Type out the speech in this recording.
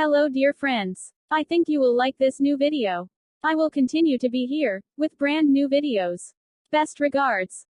Hello dear friends. I think you will like this new video. I will continue to be here, with brand new videos. Best regards.